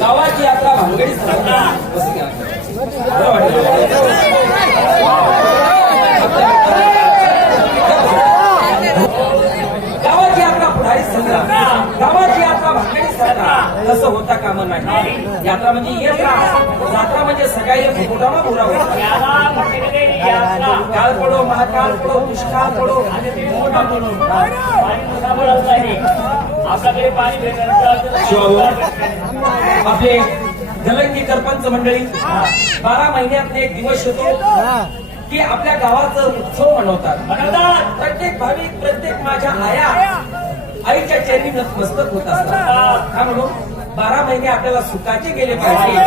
गावाची यात्रा भानगडी गावाची यात्रा पुढारी संग्राम, गावाची यात्रा भानगडी संग्राम तसं होता कामा नाही. यात्रा म्हणजे यात्रा, यात्रा म्हणजे सगळ्या मुकुटामा पुरावा. काळ पडो, महाकाळ पडो, दुष्काळ पडो, आपल्याकडे पाणी आपले गलंगी सरपंच मंडळी 12 महिन्यात एक दिवस येतो की आपल्या गावाचा उत्सव मनवतात. प्रत्येक भाविक, प्रत्येक माझ्या आया आईच्या चरणी नतमस्तक होत असतात. का म्हणून 12 महिने आपल्याला सुखाचे गेले पाहिजे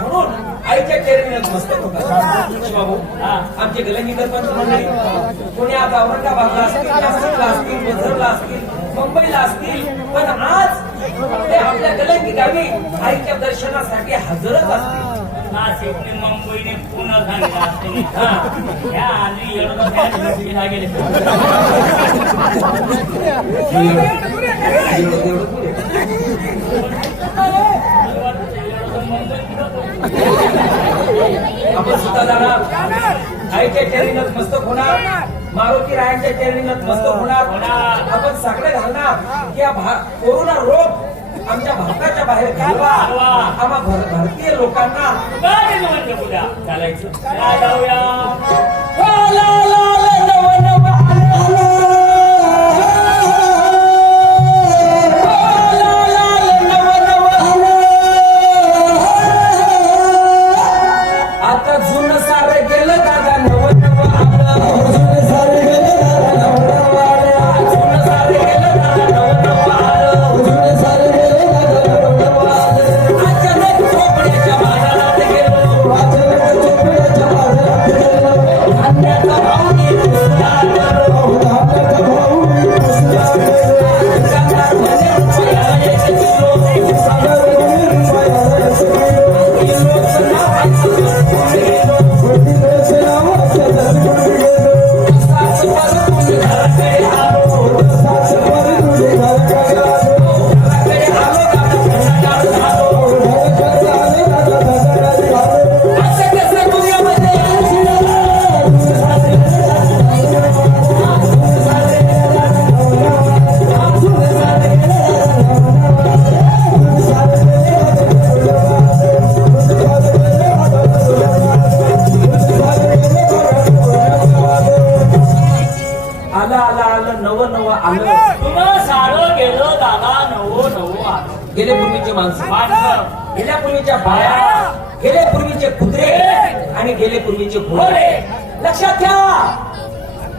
म्हणून आईच्या चरणी नतमस्तक होत असतात. शिवाभाऊ, आमचे गलंगी सरपंच मंडळी कोणी आज औरंगाबादला असतील, नाशिकला असतील, वझरला असतील, मुंबईला असतील, पण आज ते आपल्या गलंगी गावी आईच्या दर्शनासाठी हजरच असतील. नाशिकने मुंबईने पुन्हा सांगितलं असते गेले. आपण सुद्धा जाणार, आईच्या चरणी नतमस्तक होणार, मारुती रायांच्या चरणी नतमस्तक होणार. आपण सगळे घालणार की कोरोना रोग आमच्या भारताच्या बाहेर घालवा. आम्हा भारतीय लोकांना चालायचं. आता जुनं सारं गेलं दादा, नवं नवं आलं. जुनं सारं गेलं दादा, नवं नवं आलं. जुनं सारं गेलं दादा, नवं नवं आलं. जुनं सारं गेलं दादा, नवं नवं आलं. अचानक चोपड्याच्या बाजारात गेलो, अचानक चोपड्याच्या बाजारात गेलो. धान्याचा भाव नीट दिसला गेलो, धान्याचा भाव नीट दिसला गेलो. दुकानदार म्हणे रुपयाला 1 किलो, दुकानदार म्हणे रुपयाला 1 किलो. किलोचं नाव ऐकून गेले पूर्वीचे माणसं, गेल्या पूर्वीच्या बाया, गेले पूर्वीचे कुत्रे आणि गेले पूर्वीचे घोडे. लक्षात घ्या,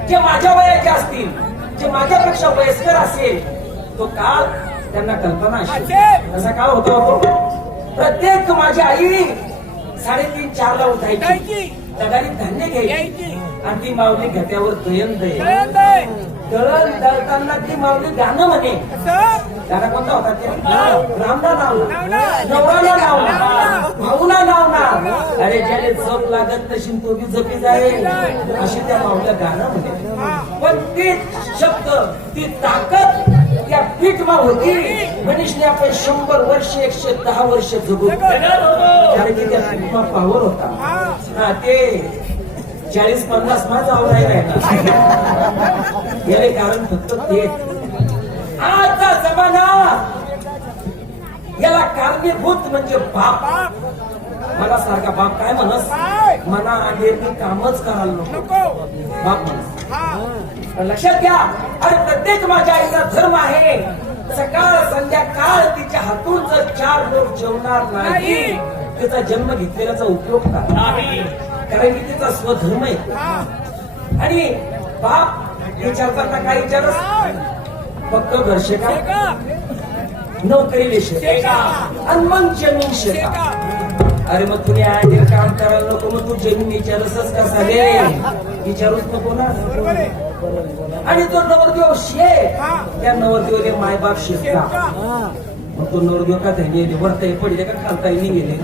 जे माझ्या वयाचे असतील, जे माझ्यापेक्षा वयस्कर असेल, तो काळ त्यांना कल्पना असेल. तसा काळ होता. प्रत्येक माझी आई 3:30-4 ला उठायची, तगारी धान्य घ्यायची आणि ती माऊली घेत्यावर दळण दळताना ती माऊली गाणं म्हणे. गाणं कोणता होता ते? रामना नावना, नवराला नावना, भाऊना नावना. अरे ज्याला जप लागत तशी तो बी जपी जाईल अशी त्या माऊल्या गाणं म्हणे. पण ती शब्द, ती ताकद या पीठमा होती. मनीषने आपण 100 वर्ष, 110 वर्ष जगू, कारण की त्या पीठमा पावर होता. ते 40-50 माझा आवराय राहिला. याले कारण फक्त ते आता जमाना याला कारणीभूत म्हणजे बाप. मला सारखा बाप काय म्हणस, मना आले मी कामच करायला नको बाप म्हणस. लक्षात घ्या, अरे प्रत्येक माझ्या आईचा धर्म आहे. सकाळ संध्याकाळ तिच्या हातून जर 4 लोक जेवणार नाही, तिचा जन्म घेतलेल्याचा उपयोग नाही, कारण की तिचा स्वधर्म आहे. आणि बाप विचार करता काय विचारच, फक्त घर शेका, नोकरी शेका आणि मग जमीन शेका. अरे मग तुम्ही आधी काम करायला नको, मग तू जमीन विचारसच कसा रे, विचारूच नको ना. आणि तो नवरदेव शेक, त्या नवरदेवाने मायबाप शेका. मग तो नवरदेव का त्यांनी वरता पडले का खालता गेले.